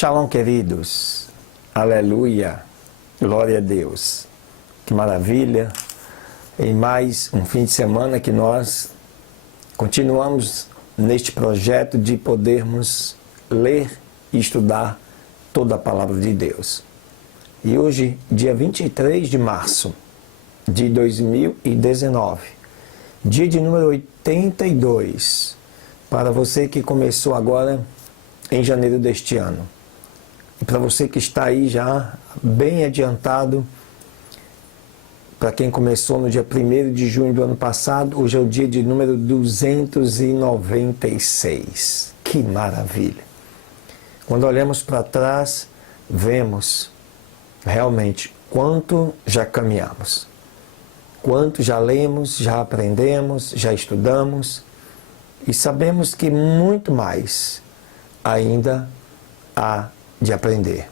Shalom, queridos. Aleluia. Glória a Deus. Que maravilha. Em mais um fim de semana que nós continuamos neste projeto de podermos ler e estudar toda a palavra de Deus. E hoje, dia 23 de março de 2019, dia de número 82, para você que começou agora em janeiro deste ano. E para você que está aí já bem adiantado, para quem começou no dia 1º de junho do ano passado, hoje é o dia de número 296. Que maravilha! Quando olhamos para trás, vemos realmente quanto já caminhamos, quanto já lemos, já aprendemos, já estudamos e sabemos que muito mais ainda há de aprender.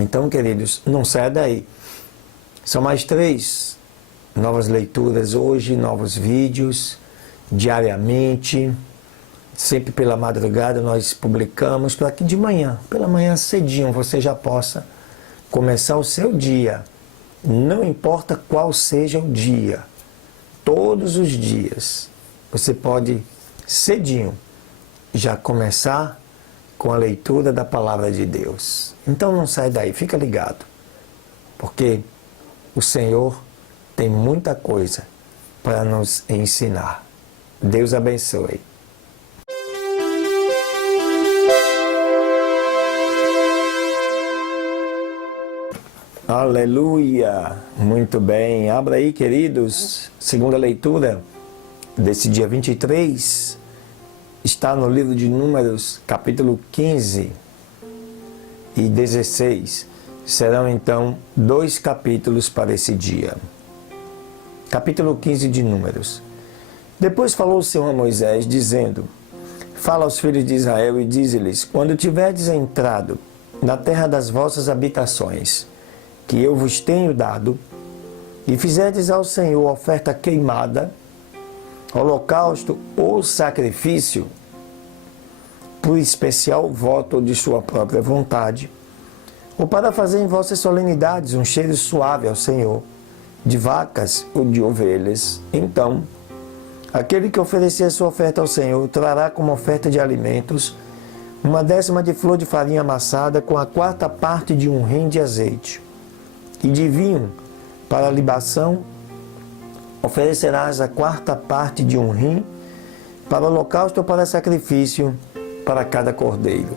Então, queridos, não saia daí. São mais 3 novas leituras hoje, novos vídeos, diariamente. Sempre pela madrugada nós publicamos para que de manhã, pela manhã cedinho, você já possa começar o seu dia. Não importa qual seja o dia, todos os dias, você pode cedinho já começar com a leitura da palavra de Deus. Então não sai daí, fica ligado, porque o Senhor tem muita coisa para nos ensinar. Deus abençoe. Aleluia! Muito bem. Abra aí, queridos. Segunda leitura desse dia 23 está no livro de Números, capítulo 15 e 16. Serão então 2 capítulos para esse dia. Capítulo 15 de Números. Depois falou o Senhor a Moisés, dizendo: Fala aos filhos de Israel e dize-lhes: Quando tiverdes entrado na terra das vossas habitações, que eu vos tenho dado, e fizerdes ao Senhor oferta queimada, holocausto ou sacrifício, por especial voto de sua própria vontade, ou para fazer em vossas solenidades um cheiro suave ao Senhor, de vacas ou de ovelhas, então aquele que oferecer a sua oferta ao Senhor trará como oferta de alimentos 1/10 de flor de farinha amassada com a 4ª parte de um rim de azeite, e de vinho para libação oferecerás a 4ª parte de um rim para holocausto ou para sacrifício para cada cordeiro.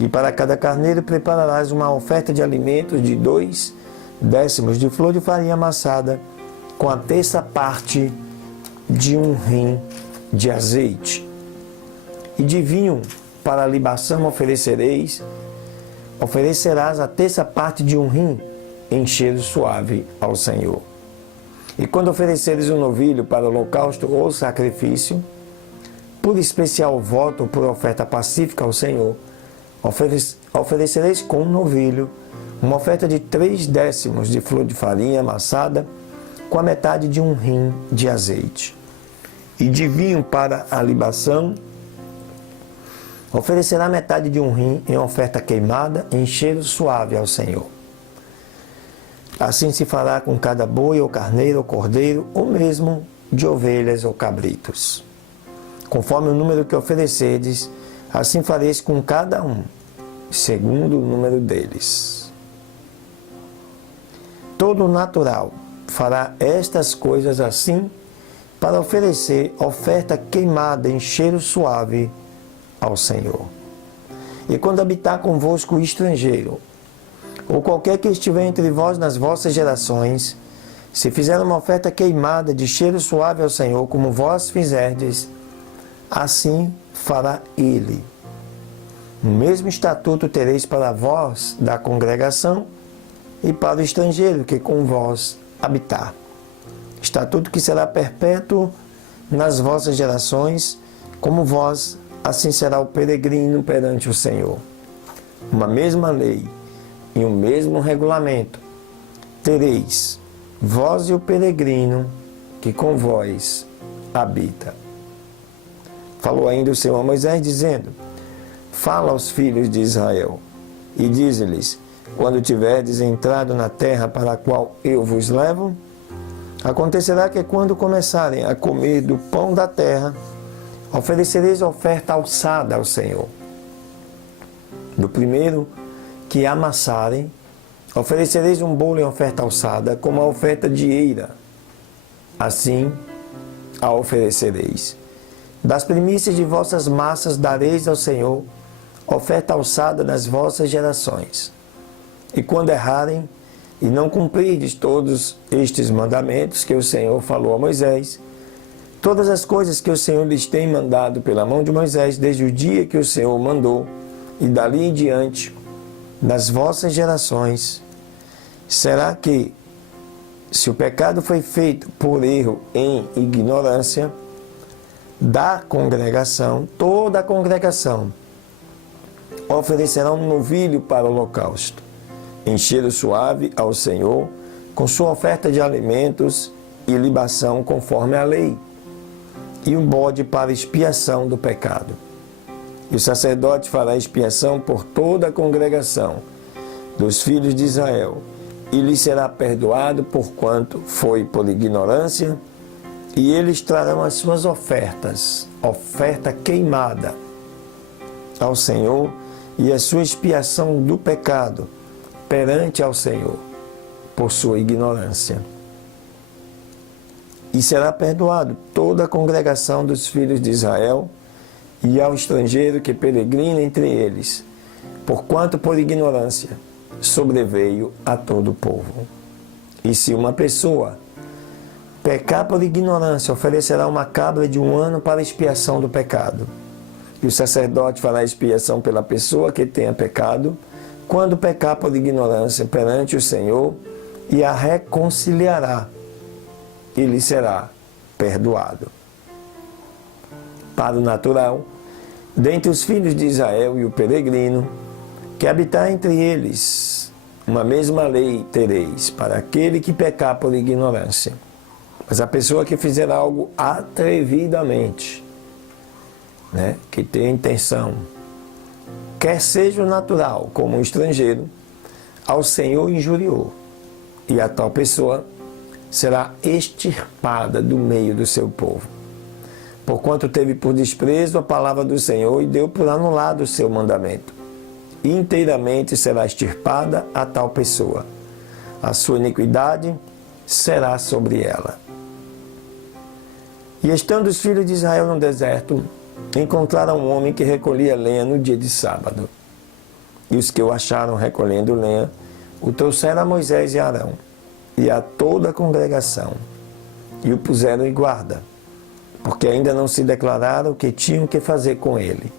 E para cada carneiro prepararás uma oferta de alimentos de 2/10 de flor de farinha amassada com a 1/3 parte de um rim de azeite. E de vinho para libação oferecerás a 1/3 parte de um rim em cheiro suave ao Senhor. E quando ofereceres um novilho para holocausto ou sacrifício, por especial voto ou por oferta pacífica ao Senhor, oferecereis com um novilho uma oferta de 3/10 de flor de farinha amassada com a metade de um rim de azeite. E de vinho para a libação, oferecerá metade de um rim em oferta queimada em cheiro suave ao Senhor. Assim se fará com cada boi ou carneiro ou cordeiro, ou mesmo de ovelhas ou cabritos. Conforme o número que oferecerdes, assim fareis com cada um, segundo o número deles. Todo natural fará estas coisas assim, para oferecer oferta queimada em cheiro suave ao Senhor. E quando habitar convosco o estrangeiro, ou qualquer que estiver entre vós nas vossas gerações, se fizer uma oferta queimada de cheiro suave ao Senhor, como vós fizerdes, assim fará ele. O mesmo estatuto tereis para vós da congregação e para o estrangeiro que com vós habitar. Estatuto que será perpétuo nas vossas gerações, como vós, assim será o peregrino perante o Senhor. Uma mesma lei e o mesmo regulamento tereis, vós e o peregrino que com vós habita. Falou ainda o Senhor a Moisés, dizendo: fala aos filhos de Israel, e dize-lhes: quando tiverdes entrado na terra para a qual eu vos levo, acontecerá que quando começarem a comer do pão da terra, oferecereis oferta alçada ao Senhor. Do primeiro que amassarem, oferecereis um bolo em oferta alçada, como a oferta de eira. Assim a oferecereis. Das primícias de vossas massas dareis ao Senhor oferta alçada nas vossas gerações. E quando errarem, e não cumprirdes todos estes mandamentos que o Senhor falou a Moisés, todas as coisas que o Senhor lhes tem mandado pela mão de Moisés, desde o dia que o Senhor mandou, e dali em diante, nas vossas gerações, será que, se o pecado foi feito por erro em ignorância da congregação, toda a congregação oferecerá um novilho para o holocausto, em cheiro suave ao Senhor, com sua oferta de alimentos e libação conforme a lei, e um bode para expiação do pecado. E o sacerdote fará expiação por toda a congregação dos filhos de Israel, e lhe será perdoado porquanto foi por ignorância, e eles trarão as suas ofertas, oferta queimada ao Senhor, e a sua expiação do pecado perante ao Senhor, por sua ignorância. E será perdoado toda a congregação dos filhos de Israel, e ao estrangeiro que peregrina entre eles, porquanto por ignorância sobreveio a todo o povo. E se uma pessoa pecar por ignorância, oferecerá uma cabra de 1 ano para expiação do pecado. E o sacerdote fará expiação pela pessoa que tenha pecado, quando pecar por ignorância perante o Senhor, e a reconciliará, e lhe será perdoado. Para o natural, dentre os filhos de Israel e o peregrino, que habitar entre eles, uma mesma lei tereis, para aquele que pecar por ignorância. Mas a pessoa que fizer algo atrevidamente, que tem intenção, quer seja o natural como o estrangeiro, ao Senhor injuriou, e a tal pessoa será extirpada do meio do seu povo, porquanto teve por desprezo a palavra do Senhor e deu por anulado o seu mandamento. E inteiramente será extirpada a tal pessoa. A sua iniquidade será sobre ela. E estando os filhos de Israel no deserto, encontraram um homem que recolhia lenha no dia de sábado. E os que o acharam recolhendo lenha, o trouxeram a Moisés e Arão, e a toda a congregação, e o puseram em guarda, porque ainda não se declararam o que tinham que fazer com ele.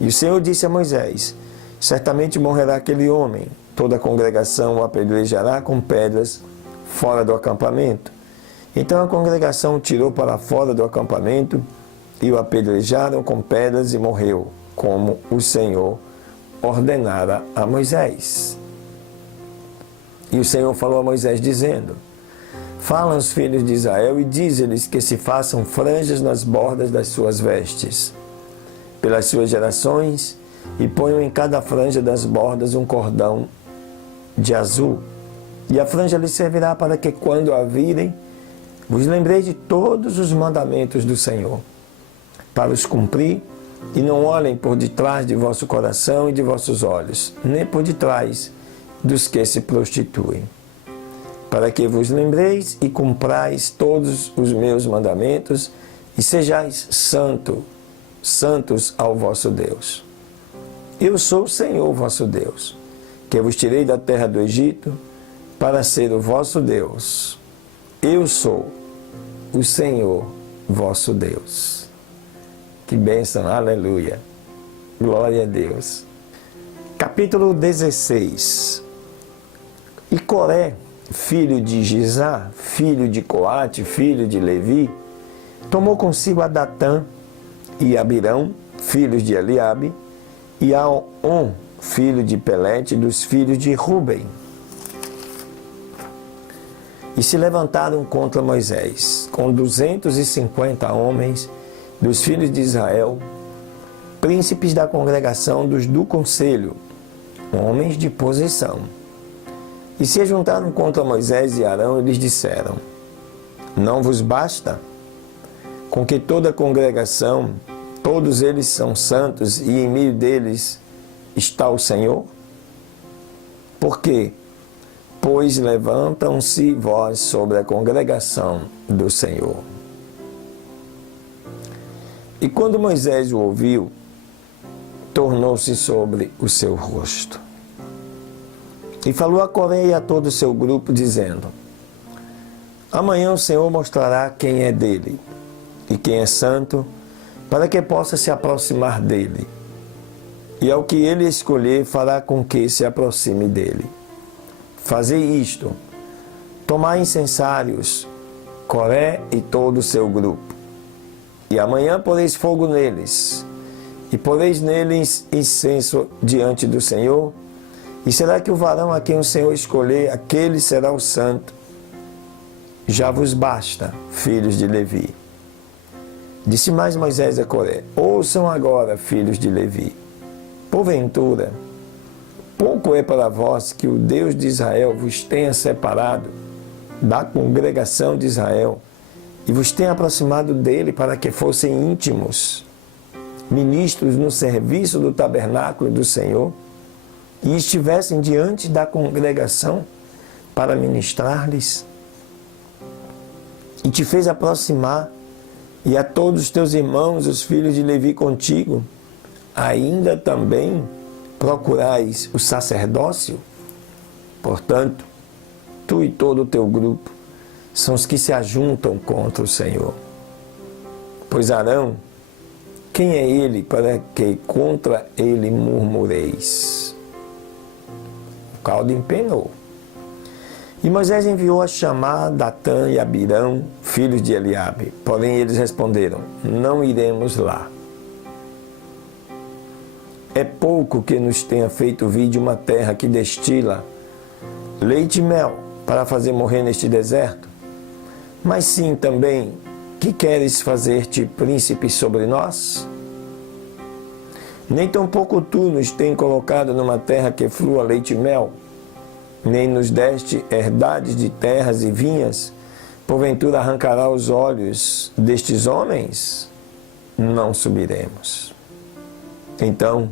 E o Senhor disse a Moisés: certamente morrerá aquele homem, toda a congregação o apedrejará com pedras fora do acampamento. Então a congregação o tirou para fora do acampamento, e o apedrejaram com pedras, e morreu, como o Senhor ordenara a Moisés. E o Senhor falou a Moisés, dizendo: fala aos filhos de Israel e dize-lhes que se façam franjas nas bordas das suas vestes, pelas suas gerações, e ponham em cada franja das bordas um cordão de azul. E a franja lhes servirá para que, quando a virem, vos lembreis de todos os mandamentos do Senhor, para os cumprir, e não olhem por detrás de vosso coração e de vossos olhos, nem por detrás dos que se prostituem, para que vos lembreis e cumprais todos os meus mandamentos, e sejais santos ao vosso Deus. Eu sou o Senhor vosso Deus, que vos tirei da terra do Egito, para ser o vosso Deus. Eu sou o Senhor vosso Deus. Que bênção, aleluia, glória a Deus. Capítulo 16. E Coré, filho de Gizá, filho de Coate, filho de Levi, tomou consigo a Datã e Abirão, filhos de Eliabe, e a On, filho de Pelete, dos filhos de Ruben. E se levantaram contra Moisés, com 250 homens dos filhos de Israel, príncipes da congregação dos do conselho, homens de posição. E se juntaram contra Moisés e Arão e lhes disseram: não vos basta com que toda a congregação, todos eles são santos e em meio deles está o Senhor? Por quê? Pois levantam-se vós sobre a congregação do Senhor. E quando Moisés o ouviu, tornou-se sobre o seu rosto. E falou a Coré e a todo o seu grupo, dizendo: amanhã o Senhor mostrará quem é dele e quem é santo, para que possa se aproximar dele. E ao que ele escolher, fará com que se aproxime dele. Fazei isto: tomai incensários, Coré e todo o seu grupo. E amanhã poreis fogo neles, e poreis neles incenso diante do Senhor, e será que o varão a quem o Senhor escolher, aquele será o santo. Já vos basta, filhos de Levi. Disse mais Moisés a Coré: ouçam agora, filhos de Levi. Porventura, pouco é para vós que o Deus de Israel vos tenha separado da congregação de Israel e vos tenha aproximado dele para que fossem íntimos, ministros no serviço do tabernáculo do Senhor, e estivessem diante da congregação para ministrar-lhes? E te fez aproximar, e a todos os teus irmãos, os filhos de Levi contigo, ainda também procurais o sacerdócio? Portanto, tu e todo o teu grupo são os que se ajuntam contra o Senhor. Pois Arão, quem é ele para que contra ele murmureis? O caldo empenou. E Moisés enviou a chamar Datã e Abirão, filhos de Eliabe. Porém eles responderam: não iremos lá. É pouco que nos tenha feito vir de uma terra que destila leite e mel para fazer morrer neste deserto? Mas sim também que queres fazer-te príncipe sobre nós? Nem tampouco tu nos tem colocado numa terra que flua leite e mel, nem nos deste herdades de terras e vinhas. Porventura arrancará os olhos destes homens? Não subiremos. Então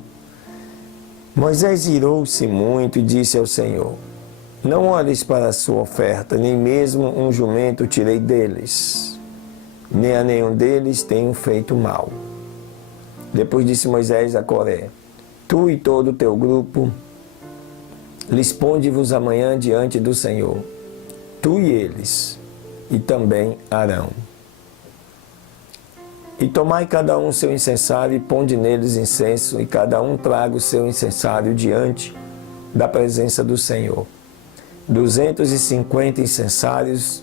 Moisés irou-se muito e disse ao Senhor: não olhes para a sua oferta, nem mesmo um jumento tirei deles, nem a nenhum deles tenho feito mal. Depois disse Moisés a Coré: tu e todo o teu grupo, lhes ponde-vos amanhã diante do Senhor, tu e eles, e também Arão. E tomai cada um seu incensário e ponde neles incenso, e cada um traga o seu incensário diante da presença do Senhor. 250 incensários,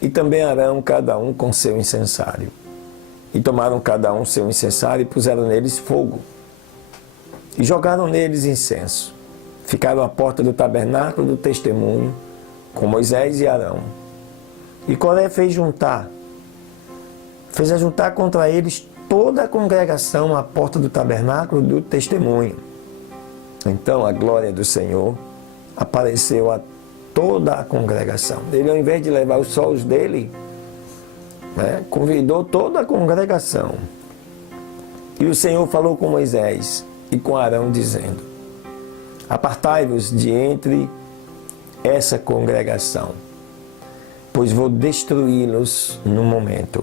e também Arão, cada um com seu incensário. E tomaram cada um seu incensário e puseram neles fogo, e jogaram neles incenso. Ficaram à porta do tabernáculo do testemunho, com Moisés e Arão. E Coré fez ajuntar contra eles toda a congregação à porta do tabernáculo do testemunho. Então a glória do Senhor apareceu a toda a congregação. Ele, ao invés de levar os solos dele, convidou toda a congregação. E o Senhor falou com Moisés e com Arão, dizendo: apartai-vos de entre essa congregação, pois vou destruí-los no momento.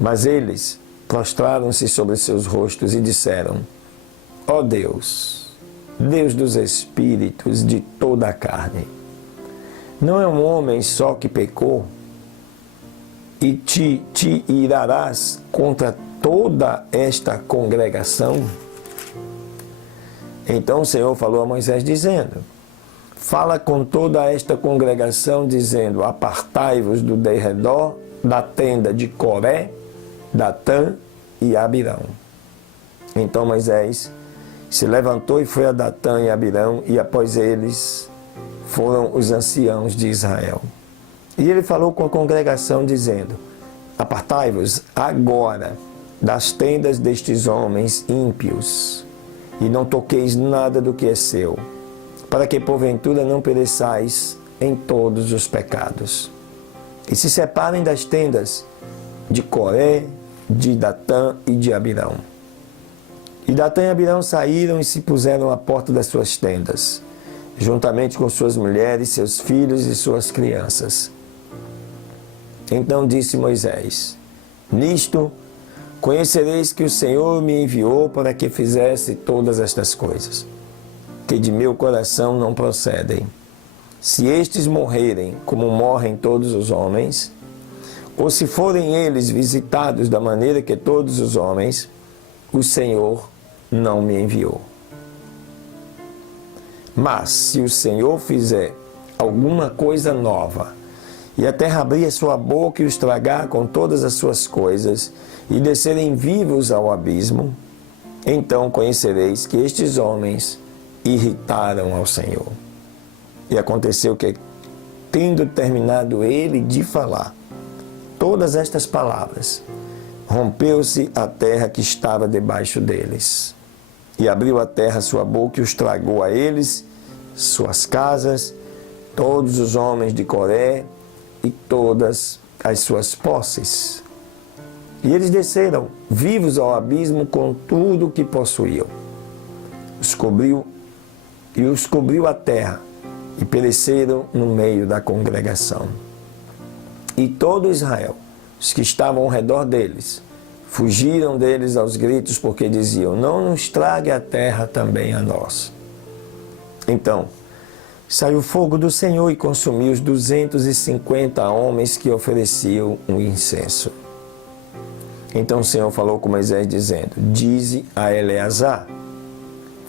Mas eles prostraram-se sobre seus rostos e disseram: ó Deus, Deus dos espíritos de toda a carne, não é um homem só que pecou, e te irarás contra toda esta congregação? Então o Senhor falou a Moisés, dizendo: fala com toda esta congregação, dizendo: apartai-vos do derredor da tenda de Coré, Datã e Abirão. Então Moisés se levantou e foi a Datã e Abirão, e após eles foram os anciãos de Israel. E ele falou com a congregação, dizendo: apartai-vos agora das tendas destes homens ímpios, e não toqueis nada do que é seu, para que porventura não pereçais em todos os pecados. E se separem das tendas de Coré, de Datã e de Abirão. E Datã e Abirão saíram e se puseram à porta das suas tendas, juntamente com suas mulheres, seus filhos e suas crianças. Então disse Moisés: nisto conhecereis que o Senhor me enviou para que fizesse todas estas coisas, que de meu coração não procedem. Se estes morrerem como morrem todos os homens, ou se forem eles visitados da maneira que todos os homens, o Senhor não me enviou. Mas se o Senhor fizer alguma coisa nova, e a terra abrir a sua boca e os tragar com todas as suas coisas, e descerem vivos ao abismo, então conhecereis que estes homens irritaram ao Senhor. E aconteceu que, tendo terminado ele de falar todas estas palavras, rompeu-se a terra que estava debaixo deles. E abriu a terra sua boca e os tragou a eles, suas casas, todos os homens de Coré e todas as suas posses. E eles desceram vivos ao abismo com tudo o que possuíam. Os cobriu a terra, e pereceram no meio da congregação. E todo Israel, os que estavam ao redor deles, fugiram deles aos gritos, porque diziam: não nos trague a terra também a nós. Então saiu o fogo do Senhor e consumiu os 250 homens que ofereciam um incenso. Então o Senhor falou com Moisés, dizendo: dize a Eleazar,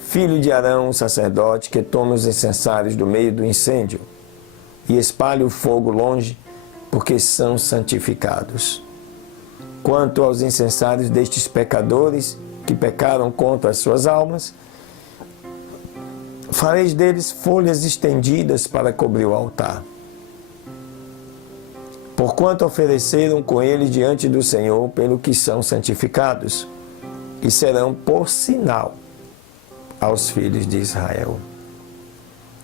filho de Arão, o sacerdote, que tome os incensários do meio do incêndio e espalhe o fogo longe, porque são santificados. Quanto aos incensários destes pecadores que pecaram contra as suas almas, fareis deles folhas estendidas para cobrir o altar. Porquanto ofereceram com eles diante do Senhor pelo que são santificados, e serão por sinal aos filhos de Israel.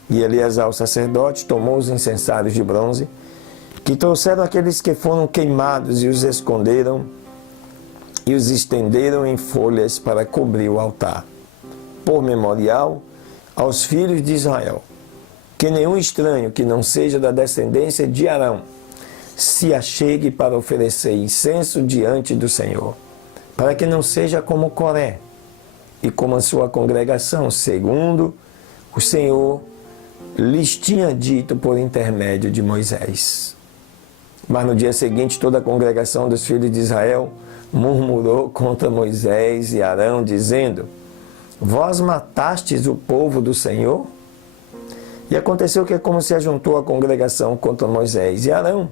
E Eleazar, o sacerdote, tomou os incensários de bronze, que trouxeram aqueles que foram queimados, e os esconderam, e os estenderam em folhas para cobrir o altar, por memorial aos filhos de Israel, que nenhum estranho que não seja da descendência de Arão se achegue para oferecer incenso diante do Senhor, para que não seja como Coré e como a sua congregação, segundo o Senhor lhes tinha dito por intermédio de Moisés. Mas no dia seguinte toda a congregação dos filhos de Israel murmurou contra Moisés e Arão, dizendo: vós matastes o povo do Senhor? E aconteceu que, como se ajuntou a congregação contra Moisés e Arão,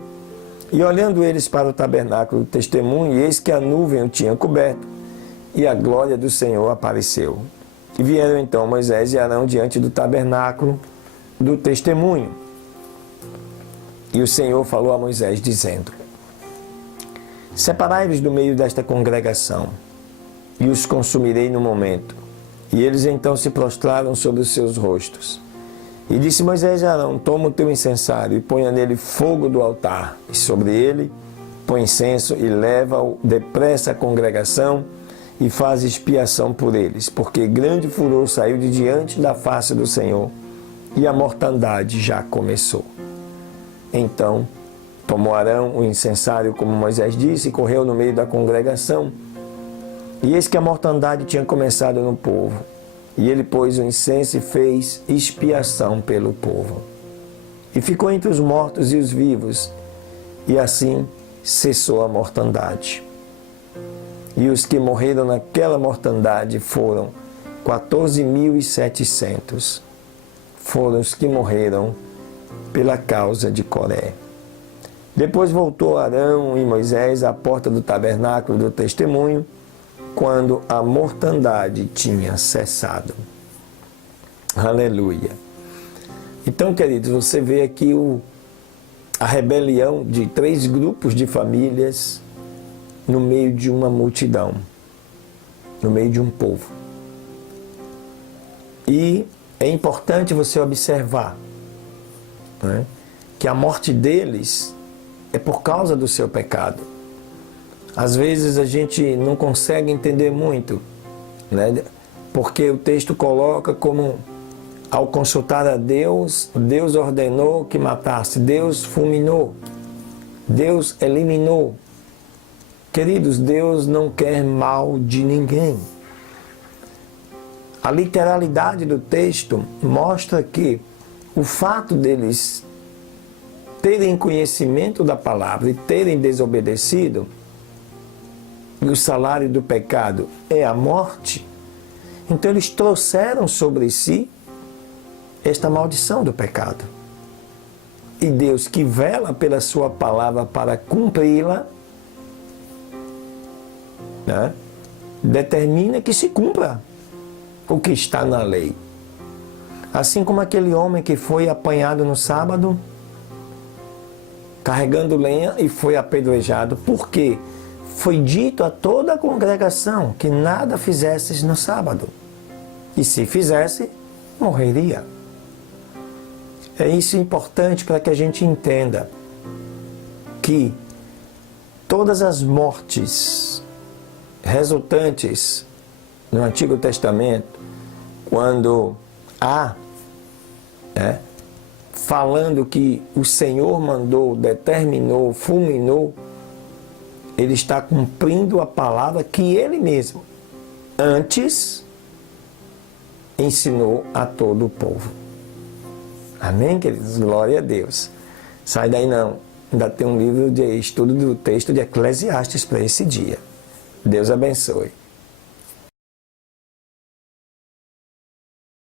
e olhando eles para o tabernáculo do testemunho, eis que a nuvem o tinha coberto, e a glória do Senhor apareceu. E vieram então Moisés e Arão diante do tabernáculo do testemunho. E o Senhor falou a Moisés, dizendo: separai-vos do meio desta congregação, e os consumirei no momento. E eles então se prostraram sobre os seus rostos. E disse Moisés a Arão: toma o teu incensário e ponha nele fogo do altar, e sobre ele põe incenso e leva-o depressa à congregação, e faz expiação por eles, porque grande furor saiu de diante da face do Senhor, e a mortandade já começou. Então tomou Arão o incensário, como Moisés disse, e correu no meio da congregação. E eis que a mortandade tinha começado no povo. E ele pôs o incenso e fez expiação pelo povo. E ficou entre os mortos e os vivos, e assim cessou a mortandade. E os que morreram naquela mortandade foram 14.700. Foram os que morreram pela causa de Coré. Depois voltou Arão e Moisés à porta do tabernáculo do testemunho, quando a mortandade tinha cessado. Aleluia. Então, queridos, você vê aqui a rebelião de 3 grupos de famílias no meio de uma multidão, no meio de um povo. E é importante você observar, né, que a morte deles é por causa do seu pecado. Às vezes a gente não consegue entender muito, né, porque o texto coloca como, ao consultar a Deus, Deus ordenou que matasse, Deus fulminou, Deus eliminou. Queridos, Deus não quer mal de ninguém. A literalidade do texto mostra que o fato deles terem conhecimento da palavra e terem desobedecido, e o salário do pecado é a morte, então eles trouxeram sobre si esta maldição do pecado. E Deus, que vela pela sua palavra para cumpri-la, né, determina que se cumpra o que está na lei. Assim como aquele homem que foi apanhado no sábado, carregando lenha e foi apedrejado. Por quê? Foi dito a toda a congregação que nada fizesses no sábado. E se fizesse, morreria. É isso importante para que a gente entenda que todas as mortes resultantes no Antigo Testamento, quando há, falando que o Senhor mandou, determinou, fulminou, ele está cumprindo a palavra que ele mesmo antes ensinou a todo o povo. Amém, queridos? Glória a Deus. Sai daí não. Ainda tem um livro de estudo do texto de Eclesiastes para esse dia. Deus abençoe.